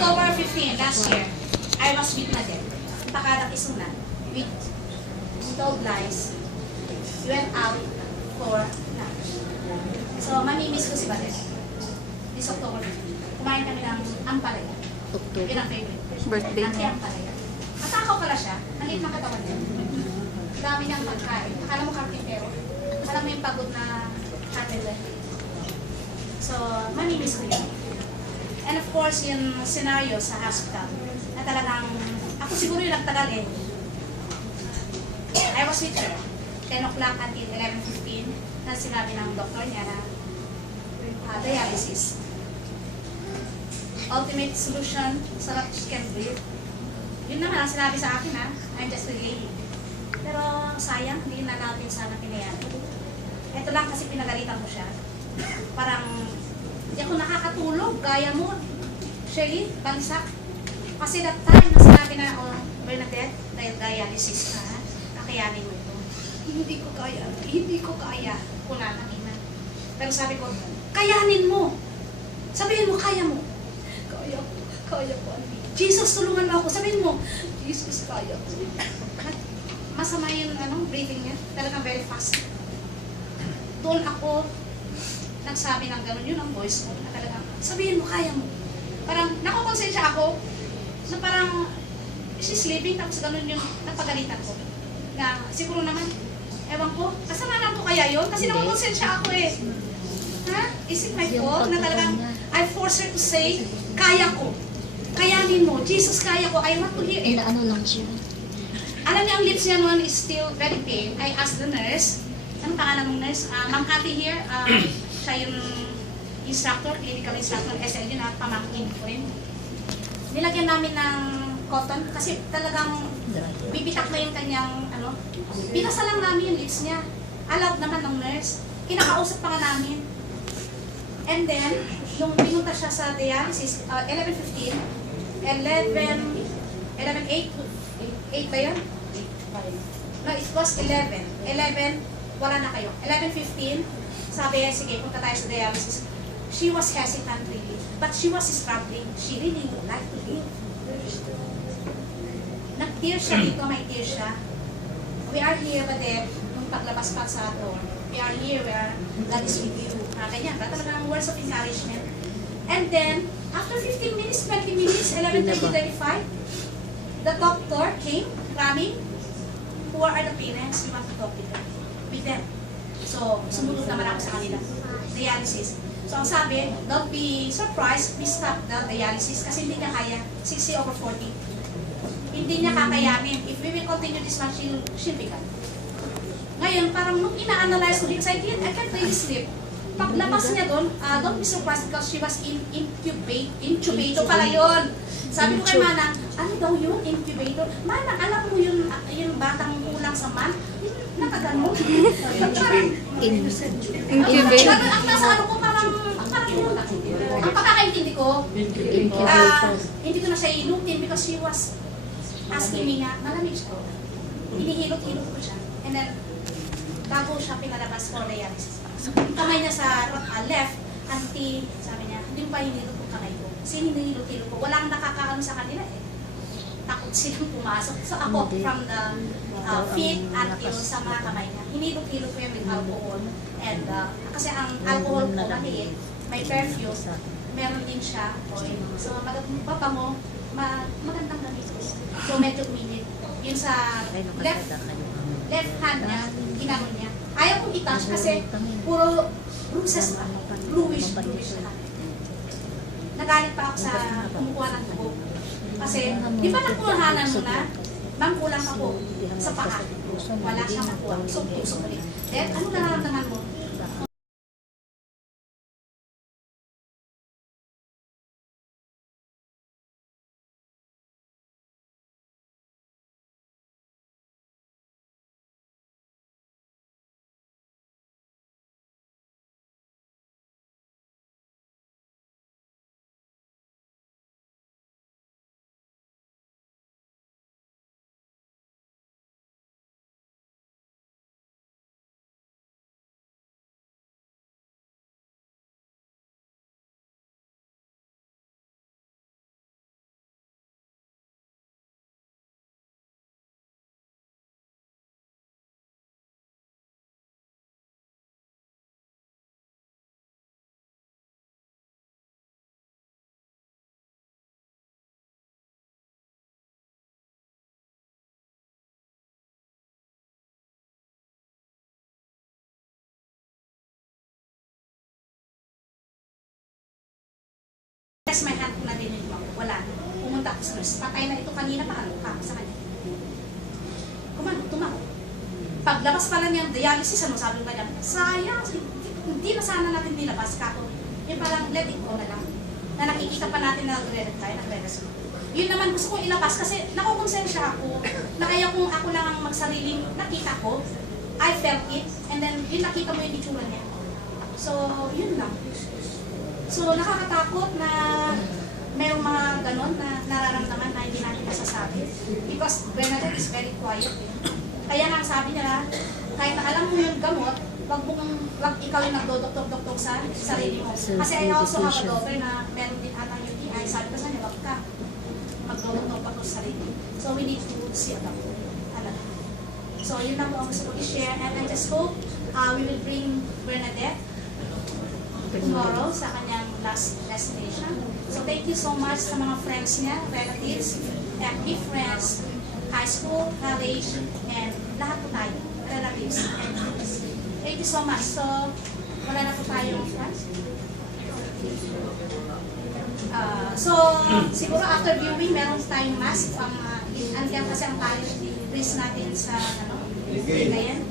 October 15, last year, I was with Nadel. Takadak isunan. We told lies. We went out for lunch. So, mamimiss ko si Badel. This October 15. Kumain kami ng ampalaya. Yun ang favorite. Birthday Ate niya. ampalaya. Matakaw pala siya. Maliit ng katawan niya. Dami niyang pagkain. Akala mo kartipero. Alam mo yung pagod na carpenter. So, mamimiss ko yun. And of course, yung scenario sa hospital na talagang, ako siguro yung nagtagal eh. I was with her, 10 o'clock until 11:15, na sinabi ng doktor niya na dialysis. Ultimate solution, so that she can breathe. Yun naman ang sinabi sa akin ha, I'm just relaying. Pero sayang, hindi na natin sana pinayan. Ito lang kasi pinagalitan ko siya. Parang, hindi ako nakakatulog, gaya mo. Shelly, bansak. Kasi that time, na sinabi na, oh, Bernadette, dahil dialysis ka, kakayanin mo ito. Hindi ko kaya, hindi ko kaya. Kuna na, ina. Pero sabi ko, kayanin mo. Sabihin mo, kaya mo. Kaya ko, Andi. Jesus, tulungan mo ako. Sabihin mo, Jesus, kaya ko. Masama yung breathing niya. Talagang very fast. Doon ako nagsabi ng gano'n, yun ang voice ko, na talagang, sabihin mo, kaya mo. Parang, nakukonsensya ako, na parang, she's sleeping, tapos gano'n yung napagalitan ko. Na, siguro naman, ewan ko, kasamanan ko kaya yun? Kasi nakukonsensya ako eh. Ha? Is it my fault na talagang, I force her to say, kaya ko. Kayanin mo. Jesus, kaya ko. I want to hear it. Ano lang siya. Alam niya, ang lips niya noon is still very pain. I asked the nurse, anong pangalan ng nurse? Ma'am Cathy here, siya yung instructor, clinical instructor, SL yun, pamangkin ko rin. Nilagyan namin ng cotton kasi talagang bibitak na yung kanyang, binasa lang namin yung lips niya. Allowed naman ng nurse. Kinakausap pa nga namin. And then, nung pinunta siya sa dialysis, 11:15, 8 ba yun? No, it was 11. 11, wala na kayo. 11:15, sabi, sige, punta tayo sa dialysis. She was hesitant really, but she was struggling. She really would like to live. Nag-tear siya dito, may tear siya. We are here, but then, nung paglabas pa sa door, we are here where God is with you. Ganyan, ba? Talagang words of encouragement. And then, after 15 minutes, 20 minutes, 11:35, the doctor came, coming. Who are the parents? We want to talk with them. So, sumunod naman ako sa kanila. Dialysis. So, ang sabi, don't be surprised, we stop the dialysis kasi hindi niya kaya. 60/40. Hindi niya kakayanin. If we will continue this much, she'll be gone. Ngayon, parang nung ina-analyze ko, because I can't really sleep. Paglabas niya doon, don't be surprised because she was incubator pala yun. Sabi ko kay Manang, ano daw yun, incubator? Manang, alam mo yung batang kulang sa man? Nakaganon. Incubator. Ang nasa ano ko, parang yun. Ang pagkakaintindi ko, hindi ko na siya inutin because she was asking me nga, malamig siya. Hinihilot-hilot ko siya. And then, bago siya pinalabas for dialysis. Kamay niya sa left, auntie, sabi niya, hindi mo pa hinilot yung kamay ko. Kasi hinihilot-hilot ko. Walang nakakaano sa kanila eh. Takot silang pumasok. So ako, from the feet until sa mga kamay niya, hinilot-hilot ko yan with alcohol. And kasi ang alcohol ko maliit, may perfume, meron din siya oil. So mapapango, magandang gamit ko. So medyo uminit. Yun sa left hand niya, ginamon niya. Ayaw kong i-touch kasi puro bruises pa. Bluish na. Nagalit pa ako sa kumukuha ng dugo. Kasi, di ba nakuhanan mo na? Ma'am, kulang pa po sa paa. Wala siyang makuha. So, tusok ulit. Then, ano nararamdaman mo? Yes, my hand ko na din yung wala na. Pumunta ako sa nurse. Patay na ito kanina pa. Ano ka sa kanya? Tumakbo. Paglabas pala niya, dialysis, ano sabi ba niya? Sayang, hindi na sana natin nilabas ka ko. Yung parang let it go na lang. Na nakikita pa natin na nagre-reply, nagre-resume. Yun naman gusto kong ilabas kasi nakukonsensya ako na kaya kung ako lang ang magsariling nakita ko, I felt it, and then yun nakita mo yung itsura niya. So, yun lang. So, nakakatakot na mayroong mga ganon na nararamdaman na hindi natin masasabi. Because Bernadette is very quiet. Kaya nga sabi nila, kahit na alam mo yung gamot, wag ikaw yung nagdodoktor-doktor sa sarili mo. Kasi I also have a daughter na meron din atang UTI. Sabi ko sa niya, wag ka magdodoktor sa sarili. So we need to see a doctor. So yun lang po ang gusto ko i-share. And I just hope we will bring Bernadette tomorrow sa kanyang last destination. So thank you so much sa mga friends niya, relatives, FB friends, high school, college, and lahat po tayo, relatives and friends. Thank you so much. So, wala na po tayong friends. So, siguro after viewing, meron tayong mask. Andiyan kasi ang talent list natin sa, ano, ngayon.